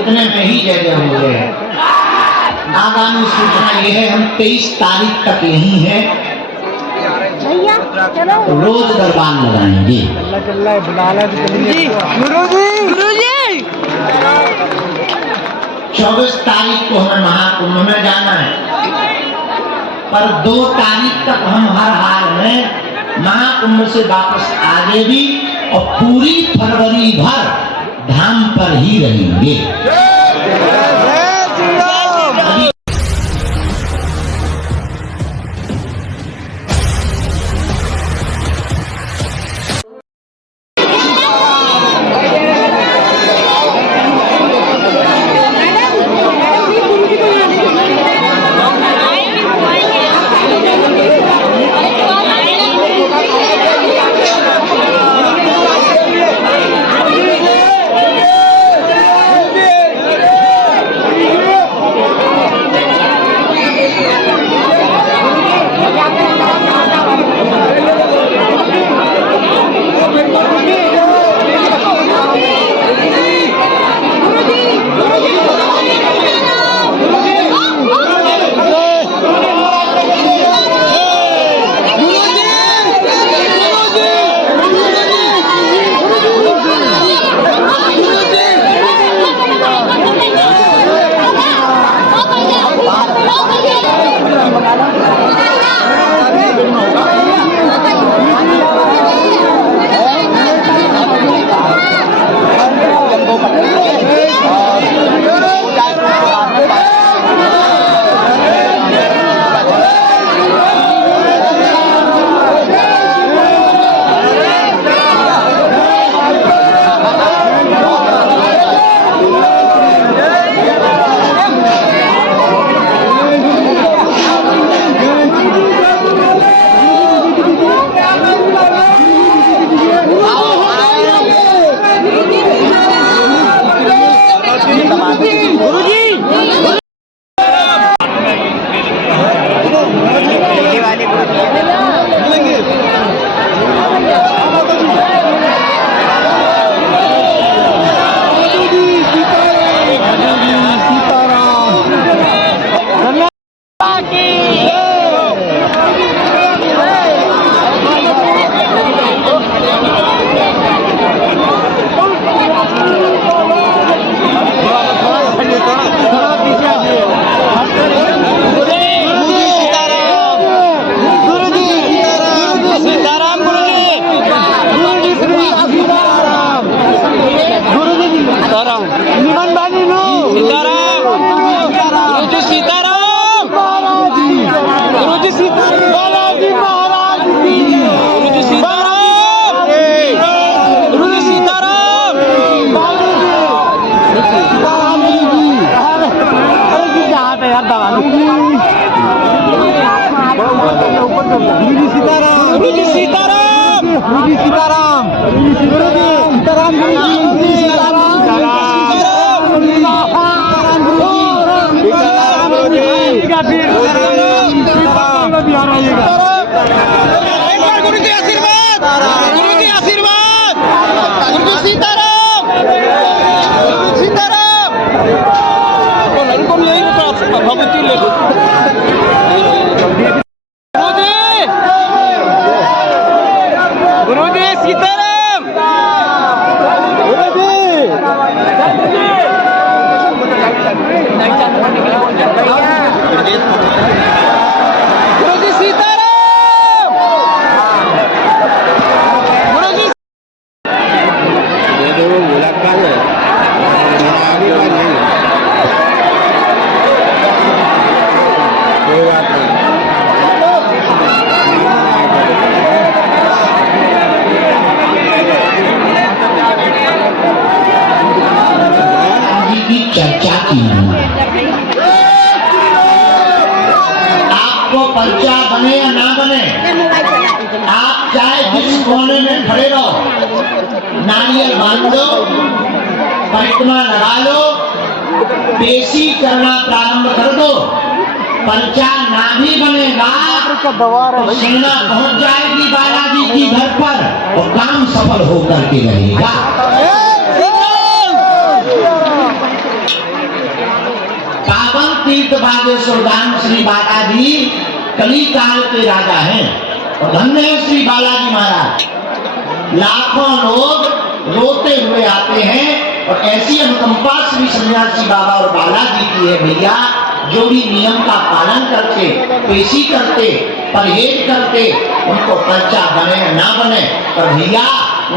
इतने में ही जगह हो गए। आगामी सूचना यह है, हम 23 तारीख तक यही है, रोज दरबार लगाएंगे। 24 तारीख को हमें महाकुंभ में जाना है, पर 2 तारीख तक हम हर हाल में महाकुंभ से वापस आगे भी और पूरी फरवरी भर धाम पर ही रहेंगे। पर्चा बने या ना बने, आप चाहे जिस कोने में खड़े रहो, नारियल बांध दो, परिक्रमा लगा लो, पेशी करना प्रारंभ कर दो। पर्चा ना भी बनेगा तो सेना पहुंच जाएगी बालाजी की घर पर और काम सफल होकर के रहेगा। पावन तीर्थ बागेश्वर धाम श्री बालाजी कली काल के राजा हैं और धन्य है श्री बालाजी महाराज। लाखों लोग रोते हुए आते हैं और ऐसी अनुकंपा श्री सन्यासी बाबा और बालाजी की है भैया, जो भी नियम का पालन करते, पेशी करते, परहेज करते, उनको पर्चा बने ना बने, पर भैया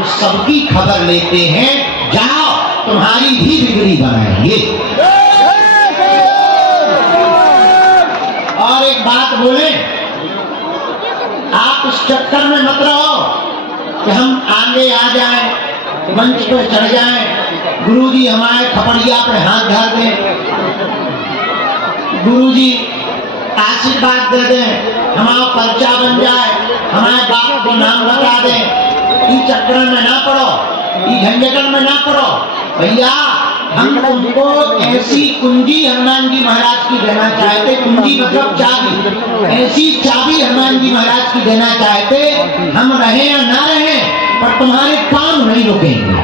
उस सबकी खबर लेते हैं, जाओ तुम्हारी भी बिगड़ी बनाएंगे। और एक बात बोले, आप उस चक्कर में मत रहो कि हम आगे आ जाएं, मंच पे चढ़ जाएं, गुरुजी हमारे खपड़िया पे हाथ धर दें, गुरुजी आशीर्वाद दे दें, हमारा पर्चा बन जाए, हमारे बाप को नाम बता दें। इस चक्कर में ना पड़ो, इस झंझट में ना पड़ो भैया। हम तुमको ऐसी कुंजी हनुमान जी महाराज की देना चाहते, कुंजी मतलब चाबी, ऐसी चाबी हनुमान जी महाराज की देना चाहते, हम रहे या ना रहे पर तुम्हारे काम नहीं रुकेंगे।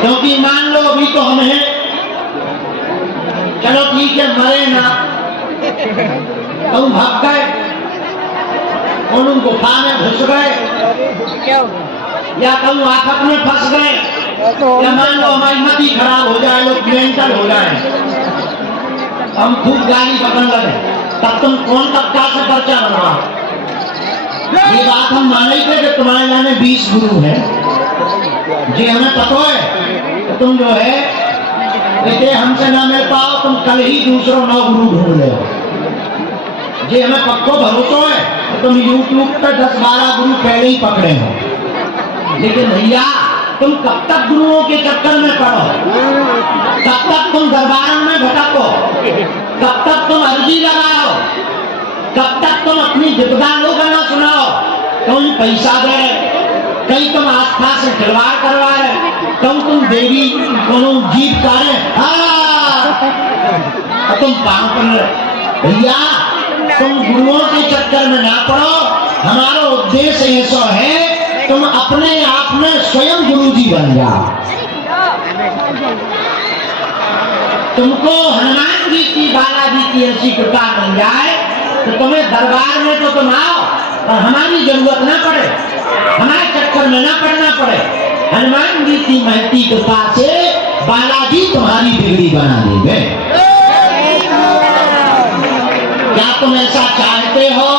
क्योंकि मान लो अभी तो हम हैं, चलो ठीक है मरे ना, तुम भाग गए, उन गुफा में घुस गए, या तुम आफत में फंस गए, या मान लो हमारी मति खराब हो जाए, लोग मेंटल हो जाए, हम खूब गाली पकड़ लगे, तब तुम कौन कक्का से पर्चा बनवाओ। ये बात हम माने थे कि तुम्हारे लाने 20 गुरु हैं, जी हमें पता है तो तुम जो है बेटे हमसे ना मिल पाओ, तुम कल ही दूसरों 9 गुरु ढूंढ ले। जी हमें पक्को भरोसा है तो तुम YouTube पर 10-12 गुरु पहले ही पकड़े हो। लेकिन भैया तुम कब तक गुरुओं के चक्कर में पड़ो, कब तक तुम दरबारों में भटको, कब तक तुम अर्जी लगाओ, कब तक तुम अपनी विपदा लोग ना सुनाओ। कहीं पैसा दे, कहीं तुम आस्था से खिलवाड़ करवा रहे, कहीं तुम देवी कोनो जीत करे, तुम पांव पर भैया तुम गुरुओं के चक्कर में ना पड़ो। हमारा उद्देश्य ऐसा है तुम अपने आप में स्वयं गुरुजी बन जाओ। तुमको हनुमान जी की बालाजी की ऐसी कृपा मिल जाए तो तुम्हें दरबार में तो तुम आओ और हमारी जरूरत ना पड़े, हमारे चक्कर में ना पड़ना पड़े। हनुमान जी की महती कृपा से बालाजी तुम्हारी बिगड़ी बना देंगे। क्या तुम ऐसा चाहते हो?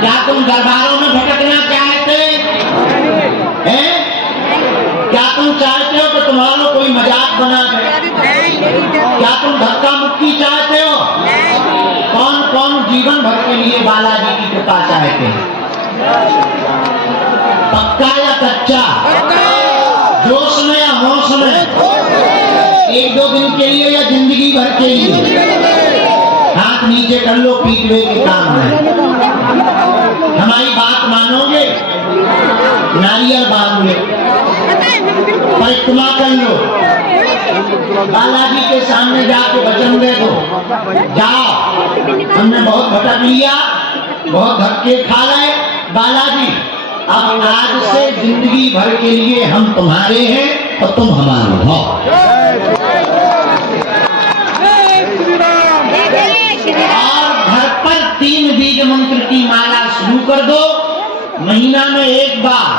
क्या तुम दरबारों में भटकना चाहते हैं? क्या तुम चाहते हो कि तुम्हारा कोई मजाक बना दे? क्या तुम धक्का मुक्की चाहते हो? कौन कौन जीवन भर के लिए बालाजी की कृपा चाहते हैं? पक्का या कच्चा, जोश में या होश में, 1-2 दिन के लिए या जिंदगी भर के लिए? हाथ नीचे कर लो, पीटवे के काम है। हमारी बात मानोगे? नारियल बांध लो, परिक्रमा कर लो, बालाजी के सामने जाके वचन दे दो, जाओ हमने बहुत भटक लिया, बहुत धक्के खा रहे, बालाजी अब आज से जिंदगी भर के लिए हम तुम्हारे हैं और तुम हमारे हो। और घर पर 3 बीज मंत्र की माला शुरू कर दो। महीना में 1 बार,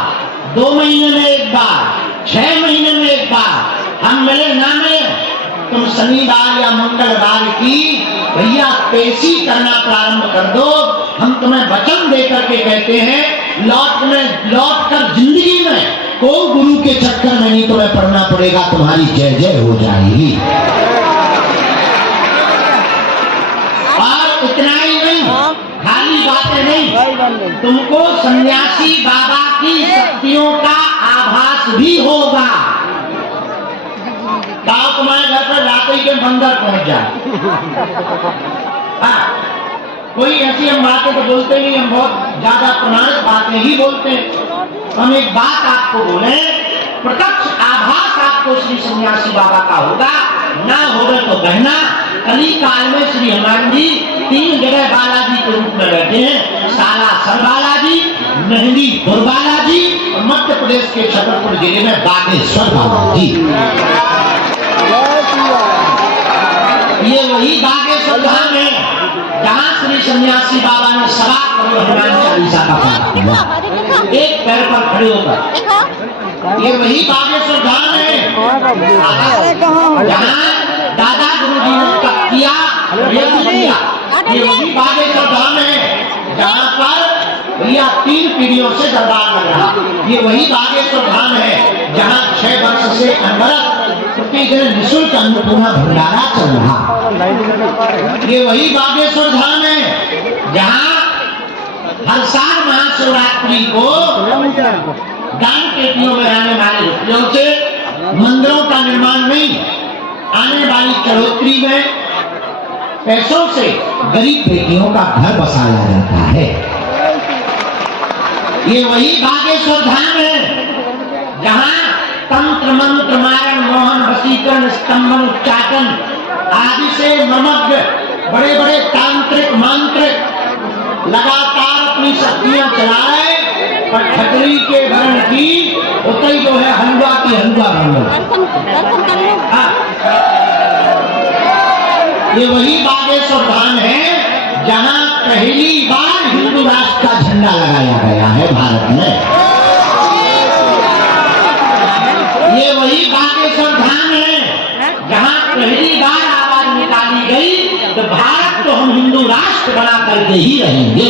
2 महीने में 1 बार, 6 महीने में 1 बार, हम मिले ना मिले, तुम शनिवार या मंगलवार की भैया पेशी करना प्रारंभ कर दो। हम तुम्हें वचन देकर के कहते हैं लौट कर जिंदगी में कोई गुरु के चक्कर में नहीं तुम्हें पढ़ना पड़ेगा, तुम्हारी जय जय हो जाएगी। और इतना ही नहीं, खाली बातें नहीं, तुमको सन्यासी बाबा की शक्तियों का आभास भी होगा। गाँव तुम्हारे घर पर जाते ही के बंदर पहुंच जाए। हाँ, कोई ऐसी हम बातें तो बोलते नहीं, हम बहुत ज्यादा प्रमाणित बातें ही बोलते हैं। हम एक बात आपको बोले, प्रत्यक्ष आभास आपको श्री सन्यासी बाबा का होगा, ना होगा तो कहना। कली काल में श्री हनुमान जी 3 जगह बालाजी के रूप में बैठे हैं, सालासर बालाजी, मेहंदीपुर बालाजी और मध्य प्रदेश के छतरपुर जिले में बागेश्वर बालाजी। ये वही बागेश्वर धाम है जहाँ श्री सन्यासी बाबा ने 1.25 करोड़ हनुमान चालीसा का पाठ किया, एक पैर पर खड़े होकर। ये वही बागेश्वर धाम है जहाँ दादा गुरु जी ने तप किया, ये वही बागेश्वर धाम है जहाँ पर भैया 3 पीढ़ियों से दरबार लग रहा। ये वही बागेश्वर धाम है जहाँ 6 वर्ष से अनवरत प्रतिदिन निःशुल्क अन्नपूर्णा भंडारा चल रहा। ये वही बागेश्वर धाम है जहाँ हर साल महाशिवरात्रि को दान पेटियों में आने वाले रुपयों से मंदिरों का निर्माण नहीं, आने वाली चढ़ोतरी में पैसों से गरीब बेटियों का घर बसाया जाता है। ये वही बागेश्वर धाम है जहाँ तंत्र मंत्र मारण मोहन वशीकरण स्तंभन उच्चाटन आदि से ममग्न बड़े बड़े तांत्रिक मांत्रिक लगातार अपनी शक्तियां चला रहे, पर ठकरी के वर्ण की उतई जो है हलवा की हलवा ये वही बागेश्वर धाम है जहाँ पहली बार हिंदू राष्ट्र का झंडा लगाया गया है भारत में। ये वही बागेश्वर धाम है जहाँ पहली बार आवाज निकाली गई तो भारत तो हम हिंदू राष्ट्र बना करके ही रहेंगे।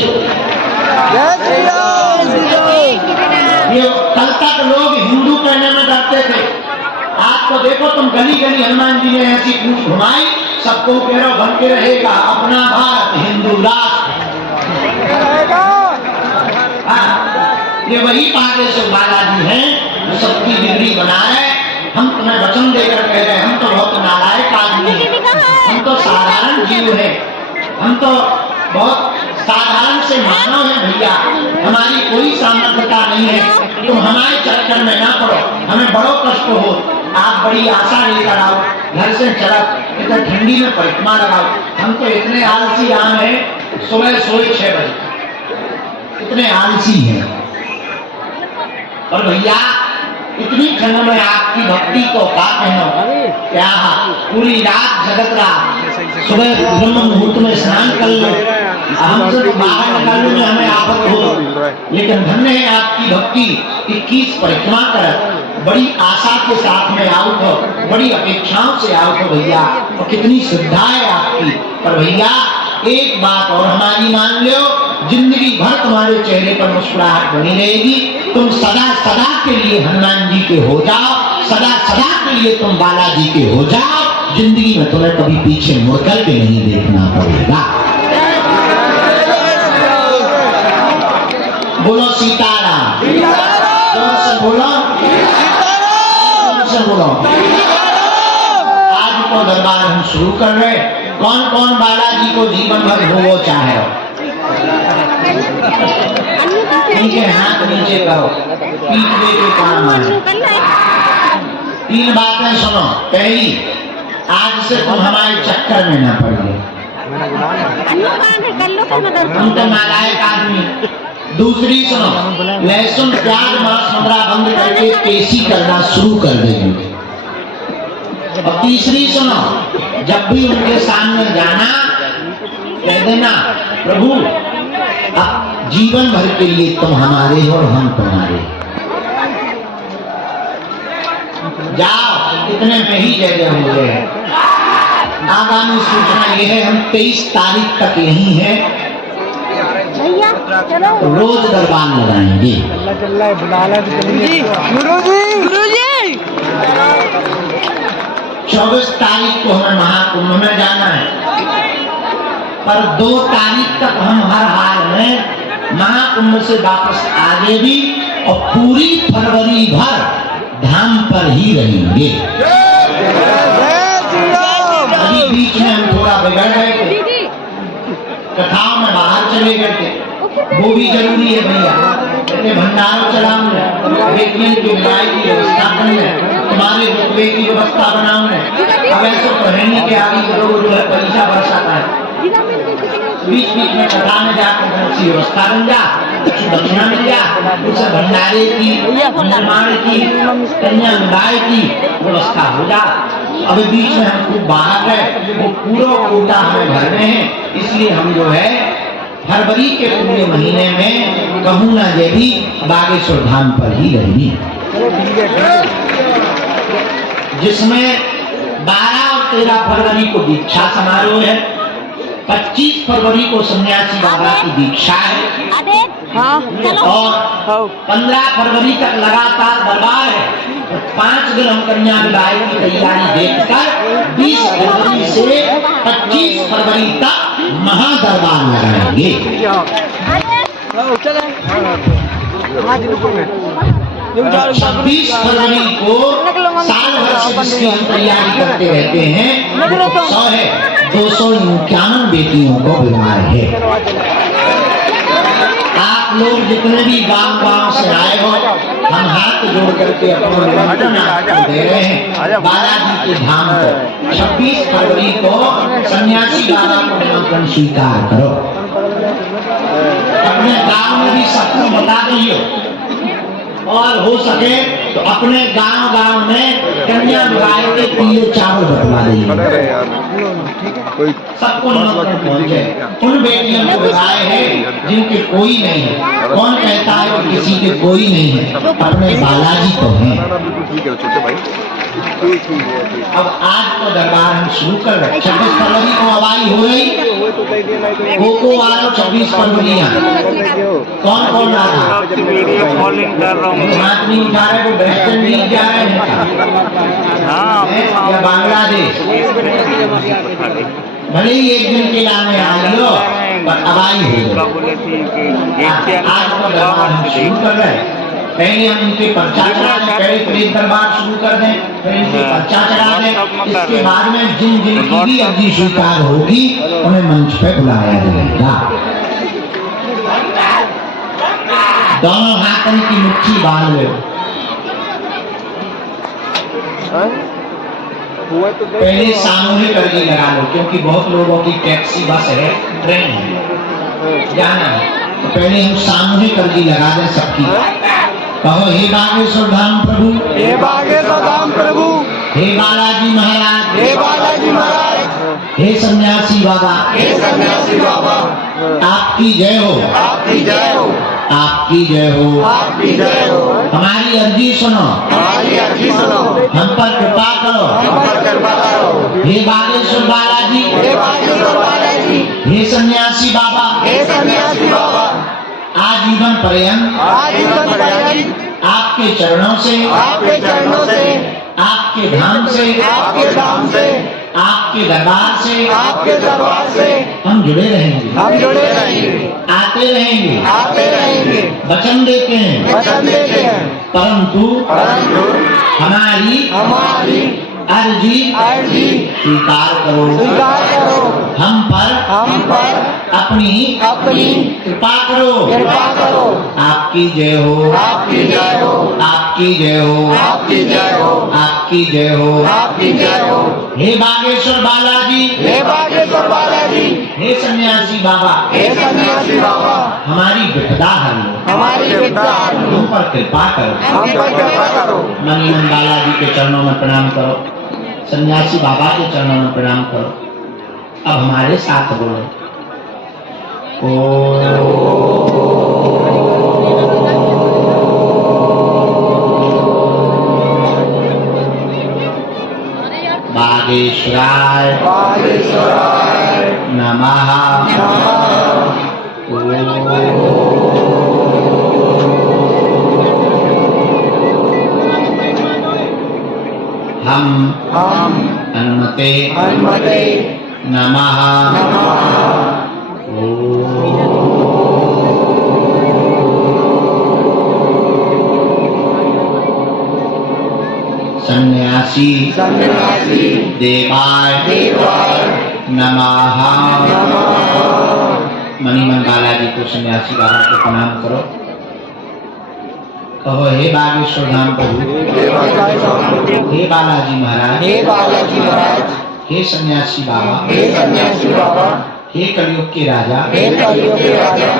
ये कल तक लोग हिंदू कहने में डरते थे, आज तो देखो तुम गली गली हनुमान जी ने ऐसी पूछ घुमाई, सबको कह बन के रहेगा अपना भारत हिंदू राष्ट्र। ये वही बागेश्वर बालाजी हैं जो सबकी बिगड़ी बना रहे। हम तुम्हें वचन देकर कह रहे हैं, हम तो बहुत नालायक आदमी हैं, हम तो साधारण जीव हैं, हम तो बहुत साधारण से मानव हैं भैया, हमारी कोई सामर्थ्यता नहीं है, तुम हमारे चक्कर में ना पड़ो, हमें बड़ो कष्ट हो, आप बड़ी आशा लेकर आओ, घर से चला इतना ठंडी में परिक्रमा लगाओ। हम तो इतने आलसी आम हैं, सुबह सोए 6 बजे, इतने आलसी हैं। और भैया इतनी ठंड में आपकी भक्ति को क्या कहना, क्या पूरी रात जगत रहा, सुबह ब्रह्म मुहूर्त में स्नान कर लो, हमसे तो बाहर निकालने में हमें आफत हो, लेकिन धन्य है आपकी भक्ति। 21 परिक्रमा कर बड़ी आशा के साथ में आओ तो, बड़ी अपेक्षाओं से आओ तो भैया, और कितनी श्रद्धा है आपकी। पर भैया एक बात और हमारी मान लो, जिंदगी भर तुम्हारे चेहरे पर मुस्कुराहट बनी रहेगी, तुम सदा सदा के लिए हनुमान जी के हो जाओ, सदा सदा के लिए तुम बालाजी के हो जाओ, जिंदगी में तुम्हें कभी पीछे मुड़कर के नहीं देखना पड़ेगा। बोलो सीताराम, जोर से बोलो, जोर से बोलो। आज को दरबार हम शुरू कर रहे, कौन कौन बालाजी को जीवन भर भोगो चाहे, नीचे हाथ नीचे करो, पीठ दे के काम आए। 3 बातें सुनो, पहली, आज से तुम हमारे चक्कर में ना पड़िए, हम तो नालायक आदमी। दूसरी सुनो, लहसुन प्याज मांस मदिरा बंद करके पेशी करना शुरू कर देंगे। और तीसरी सुनो, जब भी उनके सामने जाना कह देना, प्रभु अब जीवन भर के लिए तुम हमारे और हम तुम्हारे, जाओ इतने में ही जय जय हो गए। आगामी सूचना यह है, हम 23 तारीख तक यही है, रोज दरबार लगाएंगे। गुरुजी 24 तारीख को हमें महाकुंभ में जाना है, पर 2 तारीख तक हम हर हाल में महाकुंभ से वापस आगे भी और पूरी फरवरी भर धाम पर ही रहेंगे। वो भी जरूरी है भैया। इतने भंडारों चलाऊंगा, बेटियों की विदाई की व्यवस्था करना, तुम्हारे रुतबे की व्यवस्था बनाऊंगा। अब ऐसे कहने के आगे लोग जो है पैसा बरसाता है, बीच बीच में कथा में जाकर बहुत सी व्यवस्था बन जा, दक्षिणा मिल जा, उसे भंडारे की, निर्माण की, कन्या विदाई की व्यवस्था हो जा। अभी बीच में हम खूब बाहर है, वो पूरा कोटा हमें भरने हैं, इसलिए हम जो है फरवरी के पूरे महीने में कहूँ ना ये भी बागेश्वर धाम पर ही रहेगी, जिसमें 12 और 13 फरवरी को दीक्षा समारोह है, 25 फरवरी को सन्यासी बाबा की दीक्षा है, और 15 फरवरी तक लगातार दरबार है। 5 दिन हम कन्या विदाई की तैयारी देखकर 20 फरवरी से 25 फरवरी तक महादरबार लगाएंगे। 26 फरवरी को साल भर से जिसकी हम तैयारी करते रहते हैं, 100 है 251 बेटियों को बीमार है। आप लोग जितने भी गांव से आए हो, हम हाथ जोड़ करके अपना निमंत्रण आपको दे रहे हैं बालाजी के धाम को। 26 फरवरी को सन्यासी बाबा को निमंत्रण स्वीकार करो। अपने गांव में भी सबको बता दीजिए, और हो सके तो अपने गांव में कन्या विवाह के पीले चावल बटवा दीजिए, सबको निमंत्रण पहुंचे। उन बेटियों को विवाह है जिनके कोई नहीं है। कौन कहता है कि किसी के कोई नहीं है? अपने बालाजी तो हैं। अब आज तो दरबार हम शुरू कर रहे। 26 फरवरी को हवाई हो गई, को आ रहा 26 फरवरी। कौन कौन आ रहा? हाथ नहीं उठा रहे, वो वेस्ट इंडीज जा रहे हैं या बांग्लादेश। भले ही एक दिन के लाने आ लो, पर हवाई हो गई। आज तो दरबार हम शुरू कर रहे हैं। पहले हम इनके पर्चा चढ़ा दें, पहले प्रेम दरबार शुरू कर दें, फिर इनके पर्चा चढ़ा दें। इसके बाद में जिन जिन की भी अर्जी स्वीकार होगी उन्हें मंच पे बुलाया जाएगा। दोनों हाथों की मुट्ठी बांध लो। पहले सामूहिक अर्जी लगा लो, क्योंकि बहुत लोगों की टैक्सी, बस है, ट्रेन है, जाना है, तो पहले हम सामूहिक अर्जी लगा दें सबकी। कहो, हे बागेश्वर धाम प्रभु, हे बागेश्वर धाम प्रभु, हे बालाजी महाराज, हे बालाजी महाराज, हे सन्यासी बाबा, हे सन्यासी बाबा, आपकी जय हो, आपकी जय हो, आपकी जय हो, आपकी जय हो। हमारी अर्जी सुनो, हमारी अर्जी सुनो, हम पर कृपा करो, हम पर कृपा करो। हे बागेश्वर बालाजी, हे बागेश्वर बालाजी, हे सन्यासी बाबा, हे सन्यासी बाबा, आजीवन पर्यंत, आजीवन पर्यंत आपके चरणों से, आपके चरणों से, आपके धाम से, आपके धाम से, आपके दरबार से, आपके दरबार से हम जुड़े रहेंगे, हम जुड़े रहेंगे, आते रहेंगे, आते रहेंगे। वचन देते हैं, वचन देते हैं, परंतु हमारी अर्जी स्वीकार करो, स्वीकार करो। हम पर अपनी कृपा करो, कृपा करो। आपकी जय हो, आपकी जय हो, आपकी जय हो, आपकी जय हो, आपकी जय हो, आपकी जय हो। हे बागेश्वर बालाजी, हे बागेश्वर बालाजी, हे सन्यासी बाबा, हे सन्यासी बाबा, हमारी विपदा हर लो, हमारी विपदा हर लो। हम पर कृपा करो, हम पर कृपा करो। मन मन बालाजी के चरणों में प्रणाम करो, सन्यासी बाबा के चरणों में प्रणाम करो। अब हमारे साथ बोलो, बागेश्वराय नमः। हम हनुमते नमः। सन्यासी देवाय नमः। मणिमन बालाजी को, सन्यासी बाबा को प्रणाम करो। कहो हे बागेश्वर धाम प्रभु, हे बालाजी महाराज, हे बालाजी महाराज, हे सन्यासी बाबा, हे सन्यासी बाबा, हे कलयुग के राजा, हे कलयुग के राजा,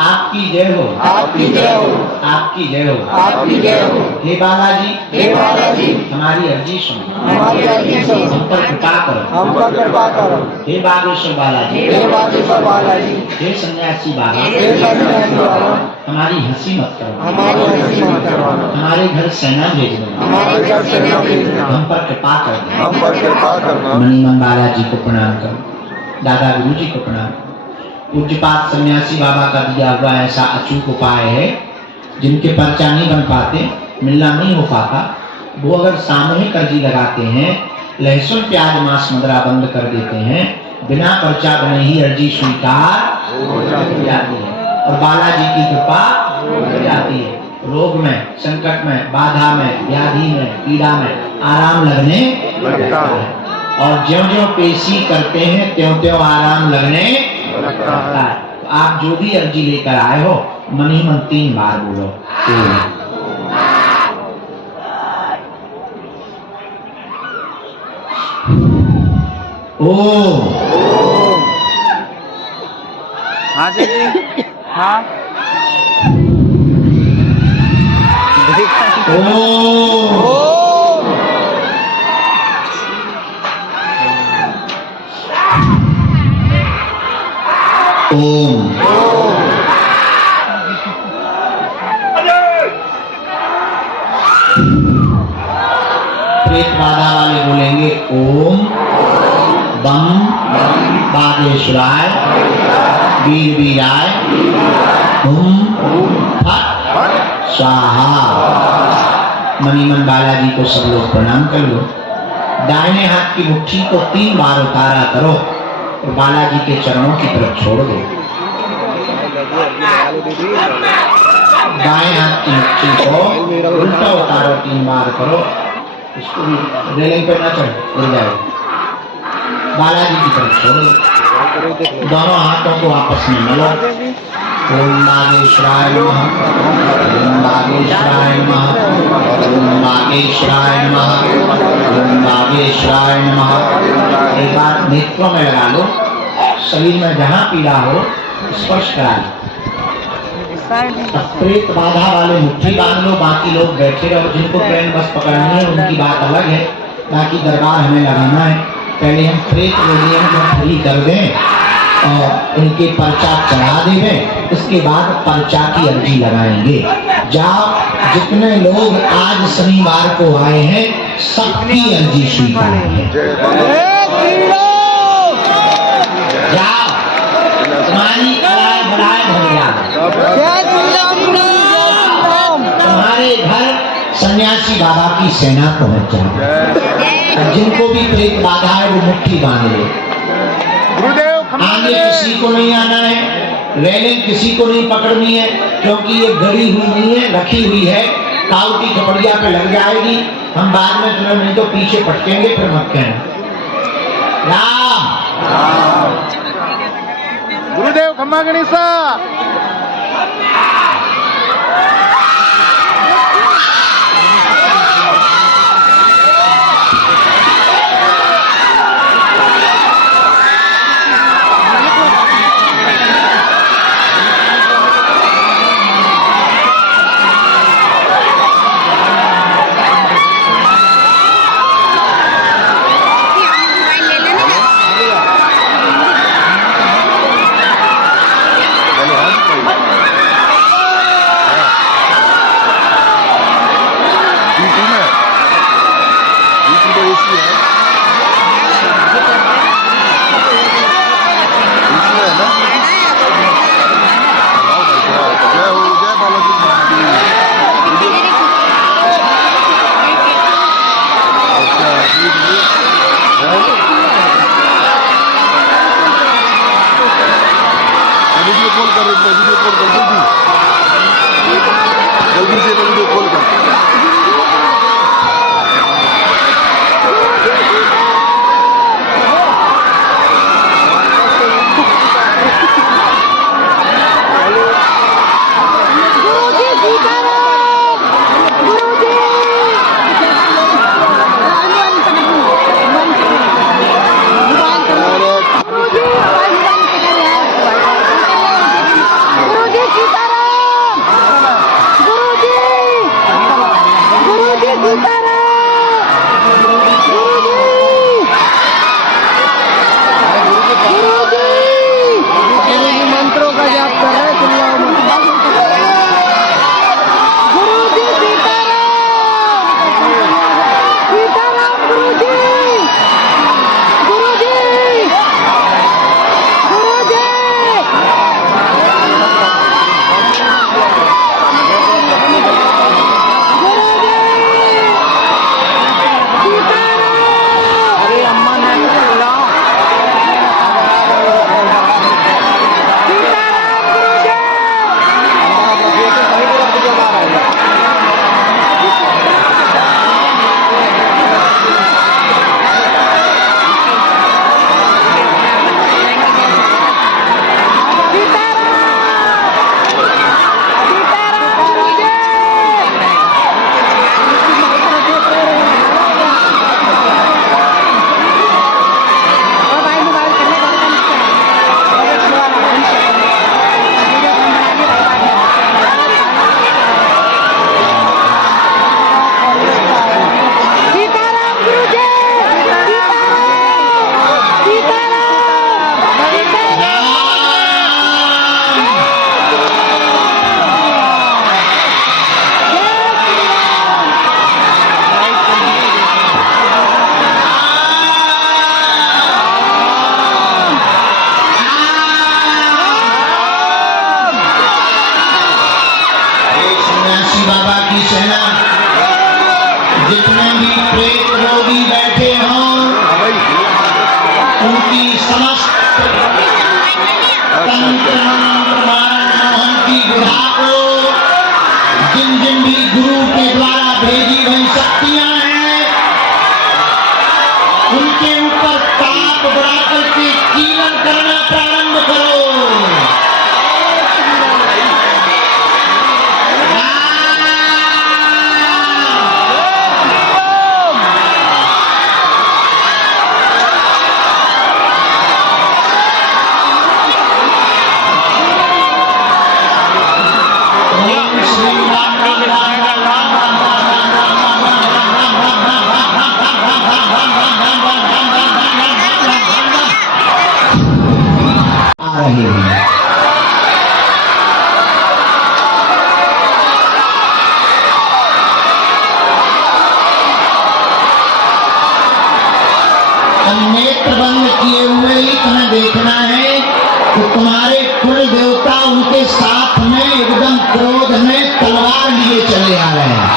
आपकी जय हो, आपकी जय हो, आपकी जय हो, आपकी जय हो। हे बालाजी, हे बालाजी, हमारी अर्जी सुनो, हमारी अर्जी सुनो, हम पर कृपा करो, हम पर कृपा करो। हे बागेश्वर बालाजी, हे बागेश्वर बालाजी, हे सन्यासी बाबा, हे सन्यासी बाबा, हमारी हंसी मत करो, हमारी हंसी मत करवाना, हमारे घर सेना भेज दो, हमारे घर सेना भेजना, हम पर कृपा कर दो। हम पर कृपा करना। मणिमन बालाजी को प्रणाम करो, दादा गुरु जी को प्रणाम। पूज्यपात सन्यासी बाबा का दिया हुआ ऐसा अचूक उपाय है, जिनके पर्चा नहीं बन पाते, मिलना नहीं हो पाता, वो अगर सामूहिक अर्जी लगाते हैं, लहसुन प्याज मांस मदिरा बंद कर देते हैं, बिना पर्चा बने ही अर्जी स्वीकार हो जाती है और बालाजी की कृपा हो जाती है। रोग में, संकट में, बाधा में, व्याधि में, पीड़ा में आराम लगने लगता है और ज्यों-ज्यों पेशी करते हैं त्यों-त्यों आराम लगने लगता है। तो आप जो भी अर्जी लेकर आए हो, मणिमन 3 बार बोलो। ओम। हाँ जी, हाँ। ओम। ओम। प्रेत बाधा वाले बोलेंगे ओम बम बागेश्वराय वीर वीराय हुम फट स्वाहा। मणिमन बालाजी को सब लोग प्रणाम कर लो। दाहिने हाथ की मुट्ठी को 3 बार उतारा करो और बालाजी के चरणों की तरफ छोड़ दो। दाएं हाथ की मुट्ठी को उल्टा उतारो, 3 बार करो। इसको भी रेलिंग पे ना चढ़ गिर जाए। बालाजी की तरफ छोड़ो, दोनों हाथों को आपस में मिलो। ओम बागेश्वराय नमः, ओम बागेश्वराय नमः, ओम बागेश्वराय नमः, ओम बागेश्वराय नमः। एक बार नेत्रों में लगा लो, शरीर में जहाँ पीड़ा हो स्पर्श करा लो। प्रेत बाधा वाले मुट्ठी बांध लो, बाकी लोग बैठे रहो। जिनको ट्रेन बस पकड़नी है उनकी बात अलग है, बाकी दरबार हमें लगाना है। पहले हम प्रेत रोगियों को फ्री कर दें और उनके पर्चा चढ़ा दें, इसके बाद पर्चा की अर्जी लगाएंगे। जाओ, जितने लोग आज शनिवार को आए हैं सबकी अर्जी स्वीकार है। जाओ, तुम्हारी कलाई बढ़ाए तुम्हारे घर सन्यासी बाबा की सेना पहुंच जाए। जिनको भी प्रेत बाधा है वो मुट्ठी बांध ले। आगे किसी को नहीं आना है, रेलिंग किसी को नहीं पकड़नी है, क्योंकि ये गड़ी हुई नहीं है, रखी हुई है। ताऊ की कपड़िया पे लग जाएगी, हम बाद में तुम्हें नहीं तो पीछे पटकेंगे, फिर मत कहना। गुरुदेव खम्मा गणेशा। समस्त तंत्र मंत्र मारण मोहन की विधा को जिन जिन भी गुरु के द्वारा भेजी गई शक्तियां हैं उनके ऊपर ताप बढ़ा करके कीलन करना प्रारंभ करो। आ रहे हैं नेत्र बंद किए हुए ही तुम्हें देखना है कि तुम्हारे कुल देवता उनके साथ में एकदम क्रोध में तलवार लिए चले आ रहे हैं।